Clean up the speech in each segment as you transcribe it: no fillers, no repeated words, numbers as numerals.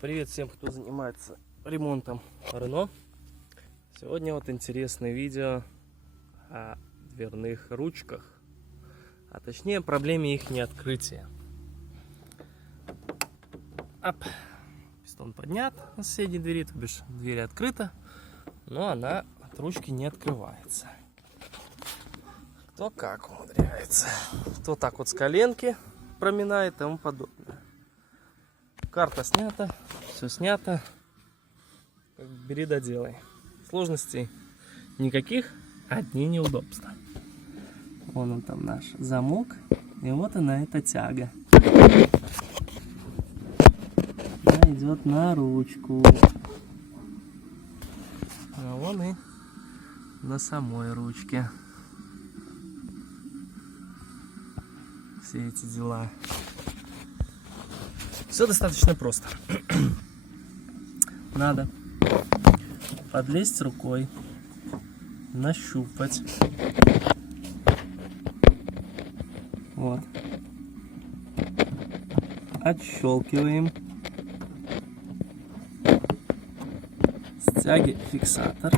Привет всем, кто занимается ремонтом Рено. Сегодня вот интересное видео о дверных ручках, а точнее проблеме их неоткрытия. Пистон поднят на соседней двери, то бишь дверь открыта, но она от ручки не открывается. Кто как умудряется, кто так вот с коленки проминает и тому подобное. Карта снята, все снято. Бери да делай. Сложностей никаких, одни неудобства. Вон он там наш замок. И вот она, эта тяга. Она идет на ручку. А вон и на самой ручке. Все эти дела. Все достаточно просто. Надо подлезть рукой, нащупать. Вот. Отщелкиваем. С тяги фиксатор.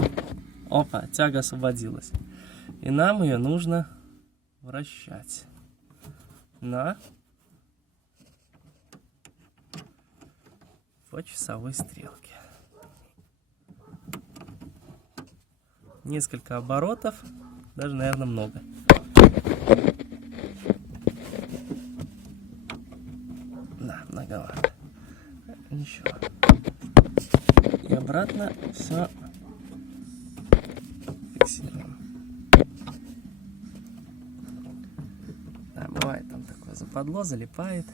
Опа, тяга освободилась. И нам ее нужно вращать по часовой стрелке. Несколько оборотов, даже, наверное, много. Да, многовато. Ничего. И обратно все фиксируем. Да, бывает там такое западло, залипает.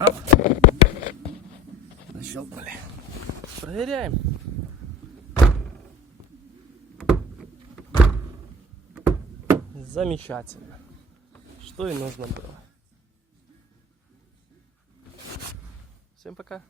Оп. Защелкнули. Проверяем. Замечательно. Что и нужно было. Всем пока.